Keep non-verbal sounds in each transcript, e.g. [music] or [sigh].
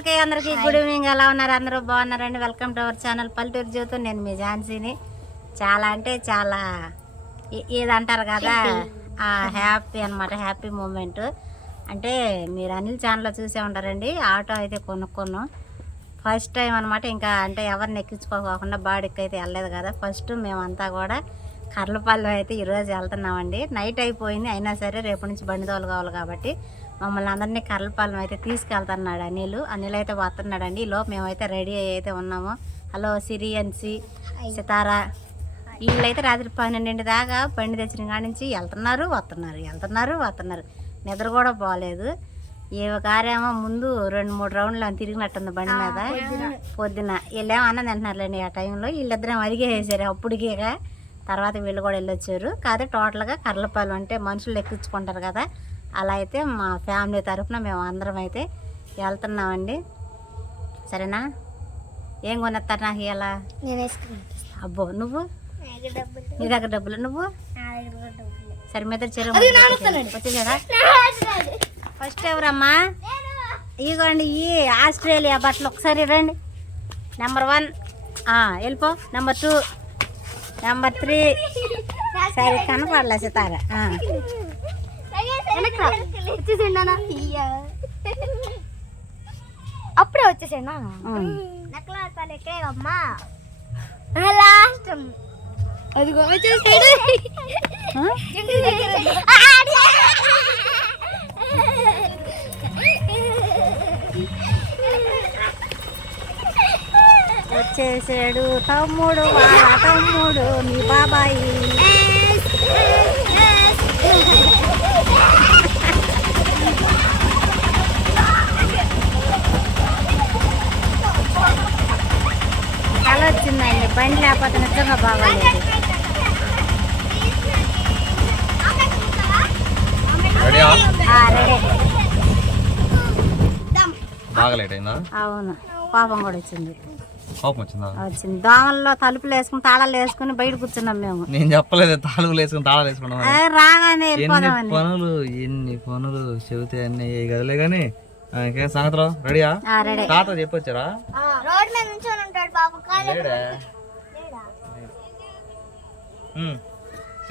అందరికీ అందరికీ good evening. ఎలా ఉన్నారు? అందరూ బాగున్నారండి. వెల్కమ్ టు అవర్ ఛానల్ పల్లెటూరు జీవితం నేను మీ ఝాన్సీని. చాలా అంటే చాలా ఏదంటారు కదా? హ్యాపీ అన్నమాట. హ్యాపీ మూమెంట్ అంటే మీరు అనిల్ ఛానల్లో చూసే ఉంటారండి. ఆటో అయితే కొనుక్కున్నాం. ఫస్ట్ టైం అనమాట ఇంకా అంటే ఎవరిని ఎక్కించుకోకుండా బాడీకి అయితే వెళ్ళలేదు కదా. ఫస్ట్ మేమంతా కూడా కర్లపల్లి అయితే ఈరోజు వెళ్తున్నామండి. నైట్ అయిపోయింది. అయినా సరే రేపు నుంచి బండి తోలు కావాలి కాబట్టి మమ్మల్ని అందరినీ కర్లపాలెం అయితే తీసుకెళ్తున్నాడు అనిల్. అనిల్ అయితే వస్తున్నాడండి. ఈ లోపు మేమైతే రెడీ అయ్యి అయితే ఉన్నాము. హలో సిరి అన్సి సితారా. వీళ్ళైతే రాత్రి పన్నెండింటి దాకా బండి తెచ్చిన కాడి నుంచి వెళ్తున్నారు వస్తున్నారు వెళ్తున్నారు వస్తున్నారు. నిద్ర కూడా పోలేదు. ఏ కార్యేమో ముందు రెండు మూడు రౌండ్లు అని తిరిగినట్టుంది బండి మీద. పొద్దున. వీళ్ళేమో అన్నం తింటున్నారులేండి ఆ టైంలో. వీళ్ళిద్దరం అడిగేసారు అప్పటికే తర్వాత వీళ్ళు కూడా వెళ్ళొచ్చారు. కాదు టోటల్గా కర్లపాలెం అంటే మనుషులు ఎక్కించుకుంటారు కదా. అలా అయితే మా ఫ్యామిలీ తరఫున మేము అందరం అయితే వెళ్తున్నామండి. సరేనా? ఏం కొనేస్తారు నాకు ఇలా అబ్బో నువ్వు? నీ దగ్గర డబ్బులు నువ్వు? సరే మీద చెరువు ఫస్ట్ ఎవరమ్మా? ఇదిగోండి ఈ ఆస్ట్రేలియా బట్టలు. ఒకసారి రండి. నెంబర్ వన్ వెళ్ళిపో. నెంబర్ టూ నెంబర్ త్రీ సరే కనపడలే సితార. ఆ. వచ్చేసిండా అప్పుడే. నక్కలాడతాను ఎక్కడేవమ్మా లాస్ట్. అదిగో? వచ్చేసాడు తమ్ముడు [laughs] వాళ్ళ తమ్ముడు మీ బాబాయి. వచ్చిందండి బండి లేకపోతే నిజంగా బాగాలేదు. అవును. కోపం కూడా వచ్చింది. వచ్చిందా? వచ్చింది. దోమల్లో తలుపులు వేసుకుని తాళాలు వేసుకుని బయట కూర్చున్నాం మేము. నేను చెప్పలేదు తాళులు వేసుకుని తాళాలు వేసుకున్నాం రాగానే పనులు ఎన్ని పనులు చెబితే అన్ని ఏ గదిలే కానీ ఇంకేం సంగతిలో? రెడీయా ఆ, రెడీ తాత చెప్పొచ్చారా? రోడ్ మీద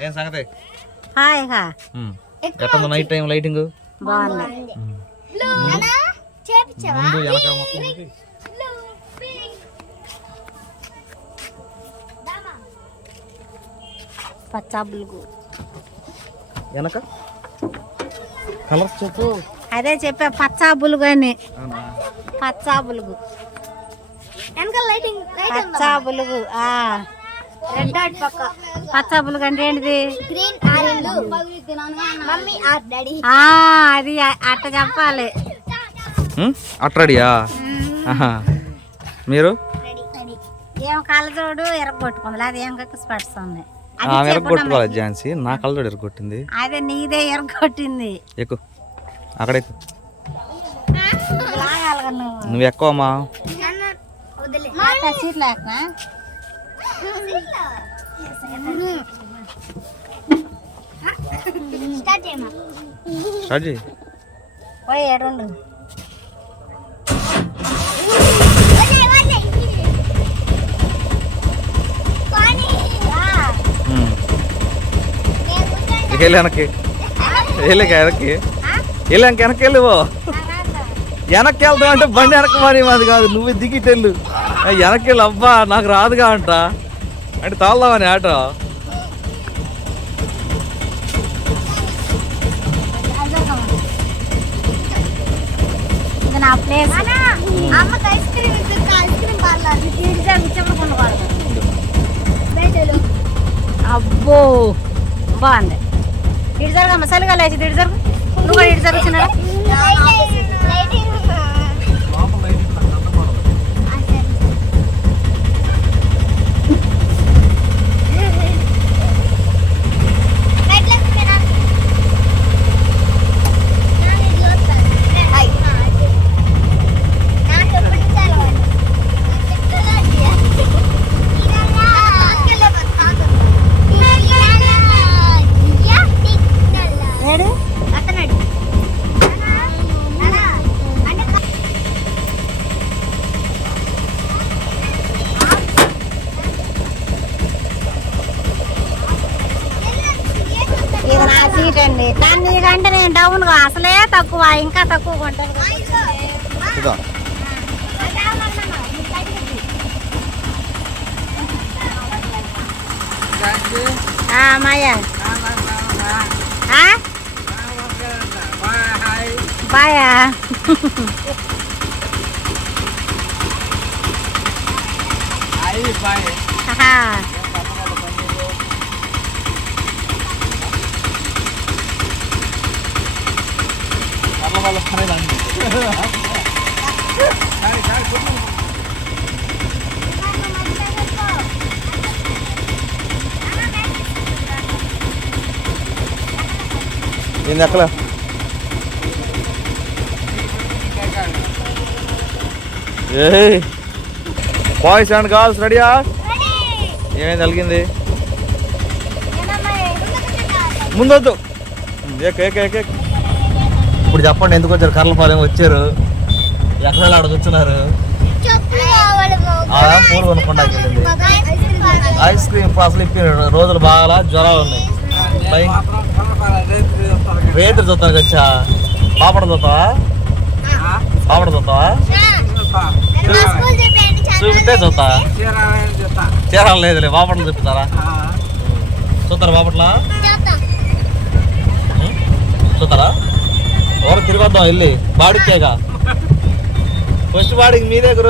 ఏం సంగతి? హాయ్ హా. ఉమ్. ఎట్టుంది నైట్ టైం లైటింగ్ బాగుంది. చేపించావా? ముందు వెనక మొత్తం. పచ్చాబులుగు వెనక? కలర్స్ చెప్పు. అదే చెప్పా పచ్చాబులుగు అని. పచ్చాబులుగు వెనకాల లైటింగ్ లైట్ పచ్చాబులుగు ఆ. రెడ్ డాట్ పక్క. పచ్చాబులుగు అంటే ఏంటిది? Green orange mummy or daddy ఆ అది అట్ట చెప్పాలి. అట్రాడియా ఆహా. మీరు? రెడీ రెడీ ఏం కళ్ళజోడు ఎరగొట్టుకుంది లేదా ఏం కక్కి పడుతుంది ఆమె ఎరగొట్టుకోవాలి ఝాన్సీ. నా కళ్ళజోడు ఎరగొట్టింది. అదే నీదే ఎరగొట్టింది. ఎక్కు. అక్కడ ఎక్కు నువ్వు ఎక్కువమ్మా. స్టార్ట్ చేయి. పోయి. ఇక వెళ్ళి వెనక్కి. వెళ్ళక వెనక్కి. వెళ్ళాక వెనక్కి వెళ్ళివో వెనక్కి వెళ్తావు అంటే బండి వెనక్కి మరి మాది కాదు నువ్వు దిగి తెల్లు వెనక్కి అబ్బా నాకు రాదుగా అంట. అంటే తాళదామని ఆటో. అబ్బో బాగుంది. ఇటు జరగమ్మ చలిగా లేచి ఇటు జరుగు. నువ్వు కూడా ఇటు జరుగుతున్నాడా ఏడు అతనడు సీట్ అండి కానీ నీకంటే నేను డౌన్ అసలే తక్కువ ఇంకా తక్కువ కొంటాను ఇదో మాయా బాయా ఆహా. అక్కడ? ఏ బాయ్స్ అండ్ గర్ల్స్ రెడీయా ఏమేం కలిగింది ముందొద్దు. ఏక ఏక ఏక. ఇప్పుడు చెప్పండి ఎందుకు వచ్చారు? కర్లపాలెం వచ్చారు. ఎక్కడ ఆడ కూర్చున్నారు? ఆ, పూలు కొనుక్కోడానికి వెళ్ళింది ఐస్ క్రీమ్ అసలు ఇప్పి రోజులు బాగా జ్వరాలు ఉన్నాయి. రేట్లు చూస్తాను వచ్చా పాపడ చూస్తావా? పాపడ చూస్తావా? చూపితే చూస్తా. చీరాలు లేదులే పాపడలు చూపిస్తారా? చూస్తారా పాపట్ల చూస్తారా? ఎవరు తిరిగొద్దాం వెళ్ళి. బాడికేగా ఫస్ట్ బాడికి మీ దగ్గర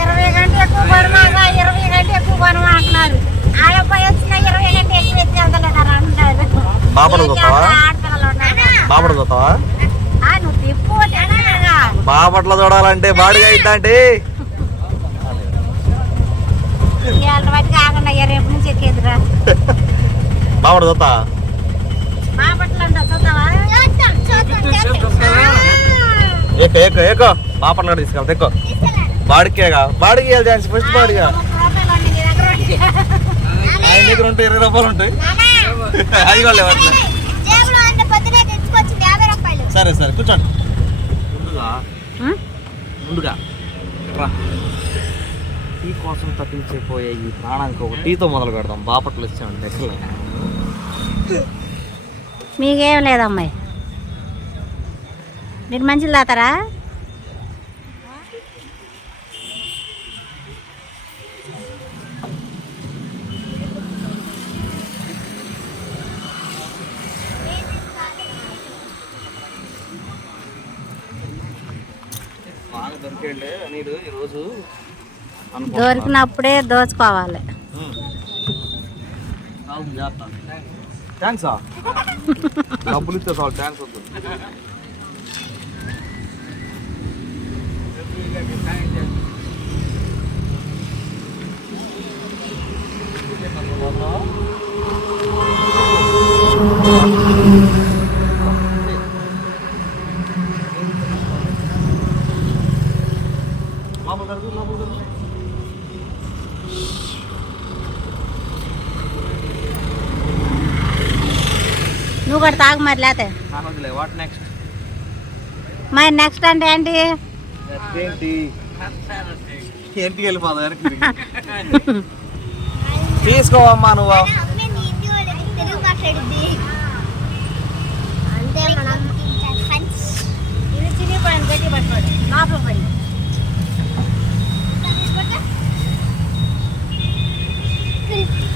ఇరవై గంటలు ఎక్కువ ఇరవై గంటలు ఎక్కువ కొనమా అంటున్నారు. ఆడపై వచ్చిన ఇరవై గంటలు ఎక్కువ అంటారు చూస్తావా పాపడ చూస్తావా. బాపట్ల చూడాలంటే బాడిగా నుంచి ఎక్కేదిరా బాపడ చూస్తా అంతా చూద్దామా ఏక ఏక ఏక. బాపట్ల కూడా తీసుకెళ్తా ఎక్కువ బాడికేగా బాడికి. వెళ్ళి ఛాన్స్ ఫస్ట్ బాడిగా. ఆయన దగ్గర ఉంటే ఇరవై రూపాయలు ఉంటాయి. [laughs] అది కూడా లేవు సరే సరే కూర్చోండి. ముందుగా టీ కోసం తప్పించిపోయే ఈ ప్రాణానికి ఒక టీతో మొదలు పెడదాం బాపట్లు ఇచ్చామండి దగ్గర మీకేం లేదమ్మాయి. మీరు మంచిలు తాతారా దొరికినప్పుడే దోచుకోవాలి. థ్యాంక్సా [laughs] డబ్బులు ఇస్తే చాలు థ్యాంక్స్ వద్దు లోపల జరుగు, లోపల జరుగు. నువ్వు కూడా తాగు మరి లేతే. వాట్ నెక్స్ట్ మరి నెక్స్ట్ అంటే ఏంటి? ఏంటి? ఏంటికి వెళ్ళిపోదా [laughs] తీసుకోవమ్మా నువ్వు.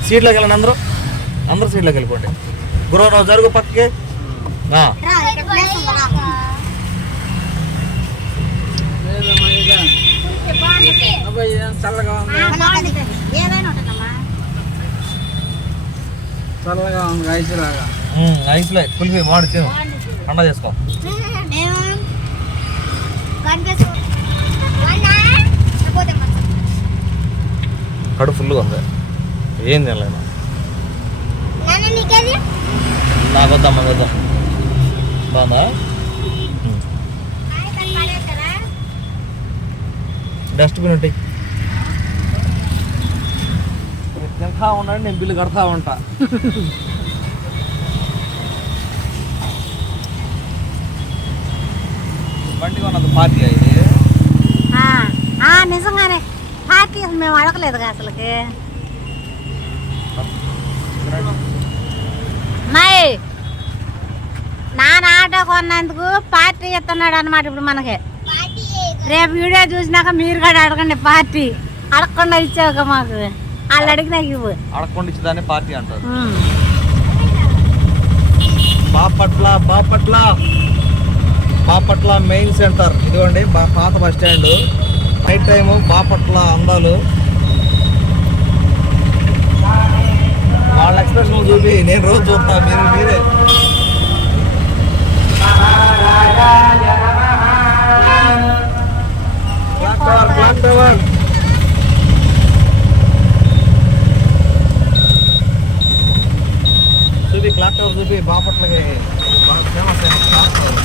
సీట్లోకి వెళ్ళండి అందరూ. అందరూ సీట్లోకి వెళ్ళిపోండి. గురువు నువ్వు జరుగు పక్కకి. ఆ, రా ఇక్కడ ప్లేస్ ఉందా నాకు? ఏదైనా ఉంటుందమ్మా చల్లగా ఉంది ఐస్ లాగా. కులిపి వాడి తిను పండ చేసుకో. కడుపు ఫుల్గా ఉంది. ఏం నీకేది? నాకు వద్దాం మన వద్దాం బాగుందా డస్ట్బిన్ ఉంటాయి తింటా ఉండండి నేను బిల్లు కడతా ఉంటా. బండి కొన్నది పార్టీ ఇది ఆ, ఆ, నిజంగానే. పార్టీ మేము అడగలేదు అసలుకి. మై ఆటో కొన్నందుకు పార్టీ ఇస్తున్నాడు అనమాట ఇప్పుడు మనకి. రేపు వీడియో చూసినాక మీరు కూడా అడగండి పార్టీ. అడగకుండా ఇచ్చావుగా మాకు. వాళ్ళు అడిగినాక ఇవ్వు. అడగకుండా ఇచ్చేదాన్ని పార్టీ అంటారు. Bapatla Bapatla Bapatla main centre. ఇదిగోండి పాత bus stand. Night time Bapatla అందాలు. వాళ్ళ ఎక్స్ప్రెషన్ చూపి నేను రోజు చూస్తా మీరు మీరే క్లాక్ టవర్ క్లాక్ టవర్ చూపి క్లాక్ టవర్ చూపి బాపట్లకి బాగా ఫేమస్ అయిన క్లాక్ టవర్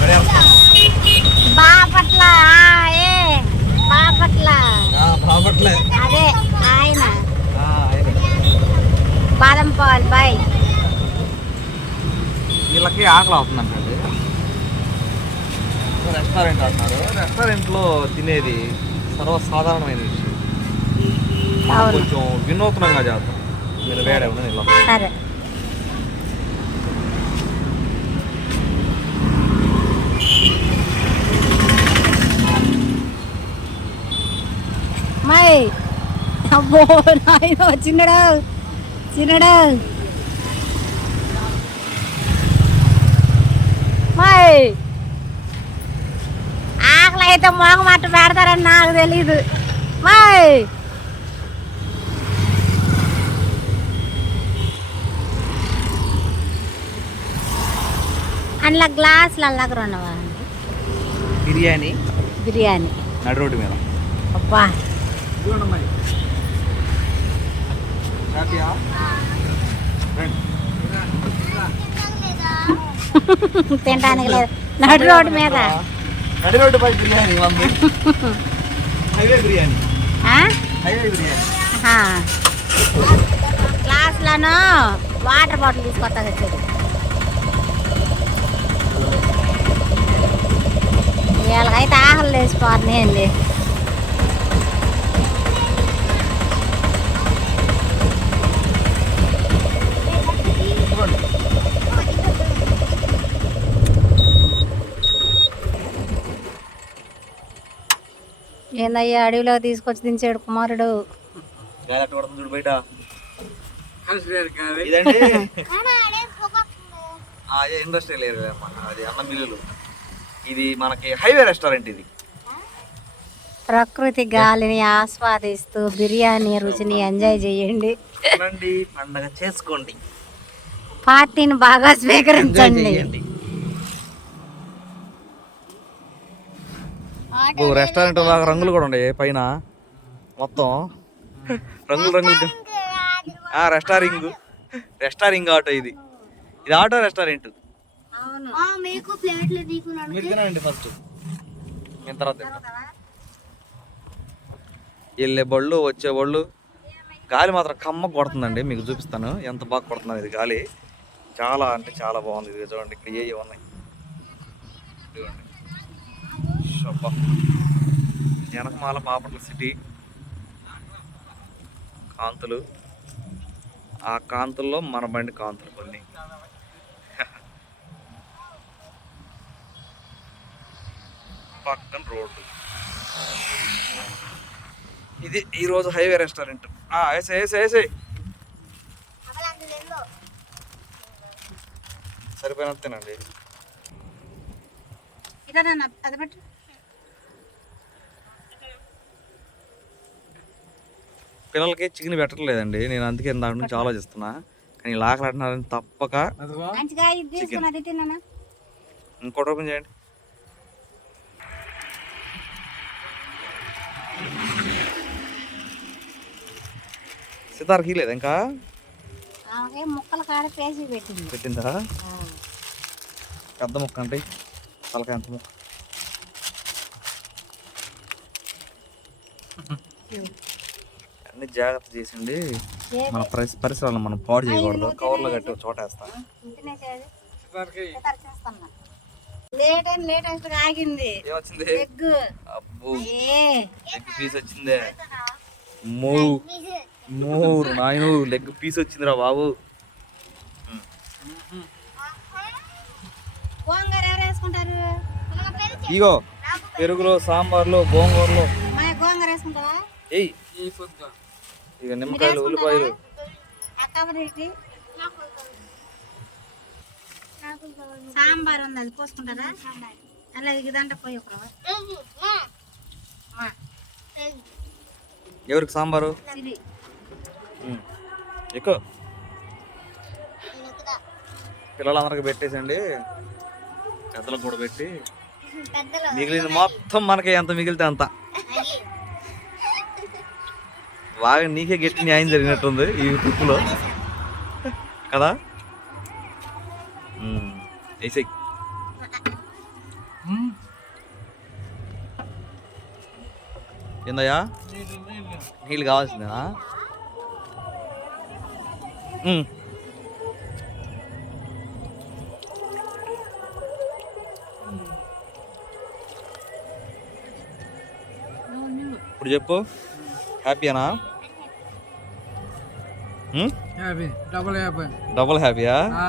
గడియారం. బాపట్ల ఆ, ఏ బాపట్ల ఆ, బాపట్లే అదే ఆయన ఆ, ఆయనే. బాదం పాల్ బాయ్ వీళ్ళకి ఆకలి అవుతుందంట అండి రెస్టారెంట్ అంటున్నారు. రెస్టారెంట్లో తినేది సర్వసాధారణమైన విషయం. మనం అవును. కొంచెం వినూత్నంగా చేద్దాం. మీరు వేడే ఉన్నది ఇలా సరే. మై అబ్బో నాయన చిన్నడు చిన్నడు మై ఆకలి అయితే మోగ మట్ట పెడతారని నాకు తెలీదు. మై అందులో గ్లాసులు అలాగ రెండవా బిర్యానీ. బిర్యానీ. నడు రోడ్డు మీద. అబ్బా. హ్యాపీయా? తినడానికి లేదు. నడు రోడ్డు మీద. నడి రోడ్డు పై బిర్యానీ ఉంది హైవే బిర్యానీ. ఆ? హైవే బిర్యానీ. ఆహా. గ్లాసులను వాటర్ బాటిల్ తీసుకొస్తా వచ్చేది వీళ్ళకైతే లేచిపోతుంది ఏందయ్యా అడవిలో తీసుకొచ్చి దించాడు కుమారుడు. బయట. ఇదండి. ఆ, అదే అన్న మిల్లులు. ఇది మనకి హైవే రెస్టారెంట్ ఇది. ప్రకృతి గాలిని ఆస్వాదిస్తూ బిర్యానీ రుచిని ఎంజాయ్ చేయండి. పండగ చేసుకోండి. పార్టీని బాగా స్వీకరించండి చేయండి ఓ రెస్టారెంట్ బాగా రంగులు కూడా ఉన్నాయి పైన? మొత్తం. రంగులు రంగులు. ఆ రెస్టారింగ్ రెస్టారింగ్ ఆటో ఇది. ఇది ఆటో రెస్టారెంట్ మీకు ప్లేట్లు తీసుకున్నాను మీరు తినండి ఫస్ట్. నేను తర్వాత. వెళ్ళే బళ్ళు వచ్చే బళ్ళు. గాలి మాత్రం కమ్మ కొడుతుందండి మీకు చూపిస్తాను. ఎంత బాగా కొడుతుంది ఇది గాలి. చాలా అంటే చాలా బాగుంది. ఇది చూడండి ఇక్కడ ఏ ఉన్నాయి. ఇదిగోండి. షబ్బా. జనకమాల బాపట్ల సిటీ. కాంతులు. ఆ కాంతుల్లో మన బండి కాంతులు కొన్ని. పక్కన రోడ్డు. ఇది ఈరోజు హైవే రెస్టారెంట్. వేసే వేసే వేసే సరిపోయినంతేనండి అది పిల్లలకి చికెన్ పెట్టట్లేదండి. నేను అందుకే దాని నుంచి ఆలోచిస్తున్నా. కానీ తప్పక ఇది తీసుకున్నది తిన్నా ఇంకోటి ఓపెన్ చేయండి. సితార్కి లేదు ఇంకా? ఆమె ముక్కలు కాడ పేసి పెట్టింది. పెట్టిందా? పెద్ద ముక్క అంటే తలకాయ అంత ముక్క. అన్ని జాగ్రత్త చేసిండి. మన పరిస పరిసరాలను మనం పాడు చేయకూడదు. కవర్లో కట్టి చోట వేస్తా. లేట్ అని లేట్ అయితే ఆగింది. ఏమొచ్చింది? ఎగ్ అబ్బో. లెగ్ పీస్ వచ్చిందే. మూడు మూడు నాయను లెగ్ పీస్ వచ్చిందిరా బాబు. గోంగూర ఎవరు వేసుకుంటారు? ఇగో పెరుగులో సాంబార్లో గోంగూరలో. గోంగూర వేసుకుంటావా? ఏయ్. ఇక నిమ్మకాయలు ఉల్లిపాయలు. సాంబార్ ఉంది అది పోసుకుంటారా? అలా ఇదంటే పోయి ఎవరికి సాంబారు. ఎక్కువ. పిల్లలందరికి పెట్టేసండి. పెద్దలకు కూడా పెట్టి. మిగిలింది మొత్తం మనకి ఎంత మిగిలితే అంత. బాగా నీకే గట్టి న్యాయం జరిగినట్టుంది ఈ ట్రిప్పులో. కదా. వేసేయ్ ఏందయ్యా? నీళ్ళు కావాల్సిందేనా. ఇప్పుడు చెప్పు. హ్యాపీనా డబల్ డబుల్ హ్యాపీయా ఆ,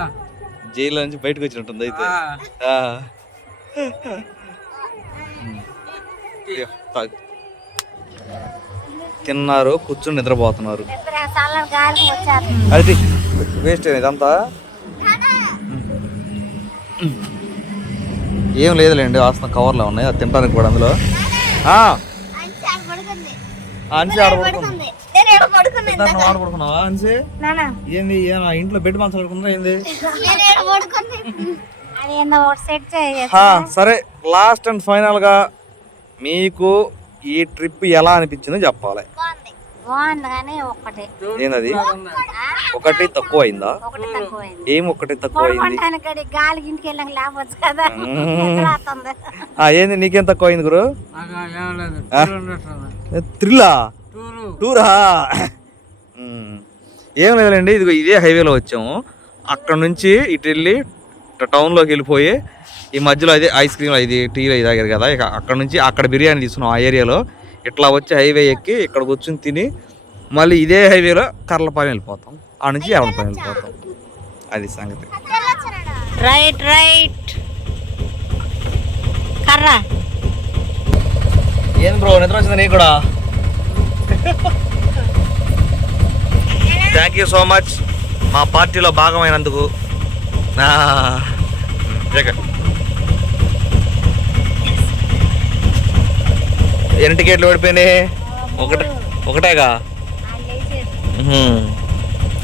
జైల్లో నుంచి బయటకు వచ్చినట్టుంది అయితే. [laughs] ఇయ్యో, తాగు. తిన్నారు కూర్చుని నిద్రపోతున్నారు. వచ్చేస్తుంది అది వేస్ట్ ఇదంతా? ఏం లేదులేండి ఆస్తున్న కవర్లో ఉన్నాయి అది తినడానికి కూడా అందులో. ఆ, అంచి ఆడ ఆడ పడుకున్నావా అన్సి? ఏంది ఇంట్లో బెడ్ మంచం పడుకుందా ఏంది? ఏందో సరే లాస్ట్ అండ్ ఫైనల్గా మీకు ఈ ట్రిప్ ఎలా అనిపించిందో చెప్పాలి. ఏందది? ఒకటి తక్కువ అయిందా ఒకటి తక్కువైంది. ఏం ఒకటి తక్కువ అయింది గాలికి ఇంటికి కదా. ఏంది నీకేం తక్కువ అయింది గురు లేదు. టూర్. ఏం లేదులేండి ఇదిగో ఇదే హైవేలో వచ్చాము. అక్కడ నుంచి ఇటు వెళ్ళి టౌన్లోకి వెళ్ళిపోయి ఈ మధ్యలో అదే ఐస్ క్రీమ్ ఇది టీలు ఇది తాగారు కదా ఇక అక్కడ నుంచి అక్కడ బిర్యానీ తీసుకున్నాం ఆ ఏరియాలో. ఇట్లా వచ్చి హైవే ఎక్కి ఇక్కడ కూర్చుని తిని మళ్ళీ ఇదే హైవేలో కర్లపాలెం వెళ్ళిపోతాం. ఆ నుంచి ఎవరిపాలెం వెళ్ళిపోతాం. అది సంగతి. Right right. కర్ర. ఏం బ్రో నిద్ర వచ్చింది నీకు కూడా? థ్యాంక్ యూ సో మచ్ మా పార్టీలో భాగమైనందుకు. ఎన్ని టికెట్లు ఓడిపోయినాయి ఒకటే ఒకటేగా.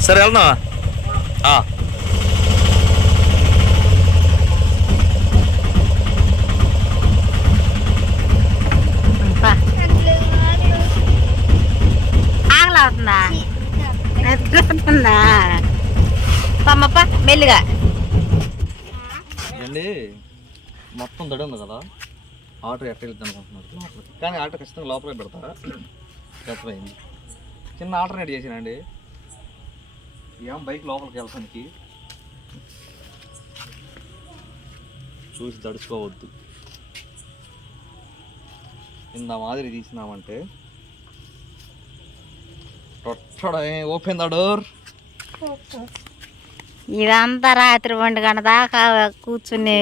సరే వెళ్దామా? ఆ. ఆగలా అవుతుందా పమ్మప్ప మెల్లిగా. మొత్తం దడి ఉంది కదా. ఆటో ఎట్ట వెళ్తాను అనుకుంటున్నారు. కానీ ఆటో ఖచ్చితంగా లోపలే పెడతారా? పెద్దయింది చిన్న రెడీ చేసానండి ఏం బైక్ లోపలికి వెళ్ళడానికి చూసి తడుచుకోవద్దు. ఇంత మాదిరి తీసినామంటే ఓపెన్ ద డోర్. ఇదంతా రాత్రి ఒంటి గంట దాకా కూర్చుని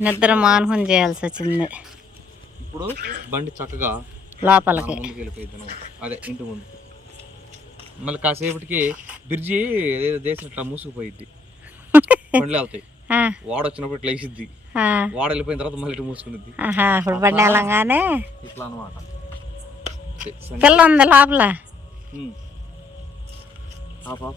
నిద్ర మానుకొని చేయాల్సి వచ్చింది. ఇప్పుడు బండి చక్కగా లోపలికి. అదే ఇంటి ముందు. మళ్ళీ కాసేపటికి బ్రిడ్జి ఏదో దేశం మూసుకుపోయిద్ది బండ్లు వెళ్తాయి ఆ, వాడ వచ్చినప్పుడు ఇట్లా వేసిద్ది. వాడ వెళ్ళిపోయిన తర్వాత మళ్ళీ ఇటు మూసుకునిద్ది. ఇప్పుడు బండి వెళ్ళంగానే. ఇట్లా అనమాట పిల్ల ఉంది లోపల ఆ పాప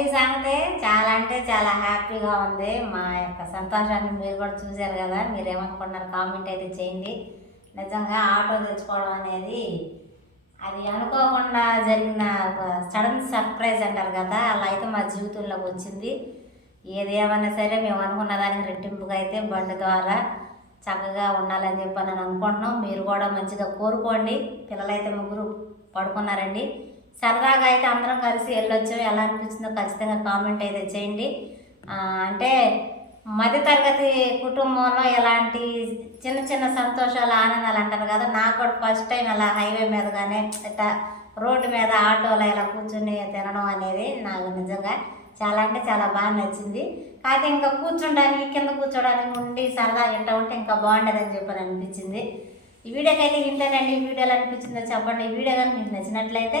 దగ్గరికి సంగతి చాలా అంటే చాలా హ్యాపీగా ఉంది. మా యొక్క సంతోషాన్ని మీరు కూడా చూశారు కదా మీరేమనుకుంటున్నారు కామెంట్ అయితే చేయండి. నిజంగా ఆటో తెచ్చుకోవడం అనేది అది అనుకోకుండా జరిగిన సడన్ సర్ప్రైజ్ అంటారు కదా అలా అయితే మా జీవితంలోకి వచ్చింది. ఏది ఏమన్నా సరే మేము అనుకున్న దానికి రెట్టింపుగా అయితే బండి ద్వారా చక్కగా ఉండాలని చెప్పి నేను అనుకుంటున్నాం మీరు కూడా మంచిగా కోరుకోండి. పిల్లలైతే ముగ్గురు పడుకున్నారండి. సరదాగా అయితే అందరం కలిసి వెళ్ళొచ్చు. ఎలా అనిపించిందో ఖచ్చితంగా కామెంట్ అయితే చేయండి. అంటే మధ్యతరగతి కుటుంబంలో ఎలాంటి చిన్న చిన్న సంతోషాలు ఆనందాలు అంటారు కదా నాకు కూడా ఫస్ట్ టైం అలా హైవే మీద కానీ ఇట్లా రోడ్డు మీద ఆటోలో ఇలా కూర్చుని తినడం అనేది నాకు నిజంగా చాలా అంటే చాలా బాగా నచ్చింది. కాకపోతే ఇంకా కూర్చోడానికి కింద కూర్చోడానికి ఉండి సరదా ఇట్లా ఉంటే ఇంకా బాగుండదని చెప్పని అనిపించింది. ఈ వీడియోకి అయితే ఇంతేనండి. ఈ వీడియోలో అనిపించిందో చెప్పండి. ఈ వీడియో కానీ మీకు నచ్చినట్లయితే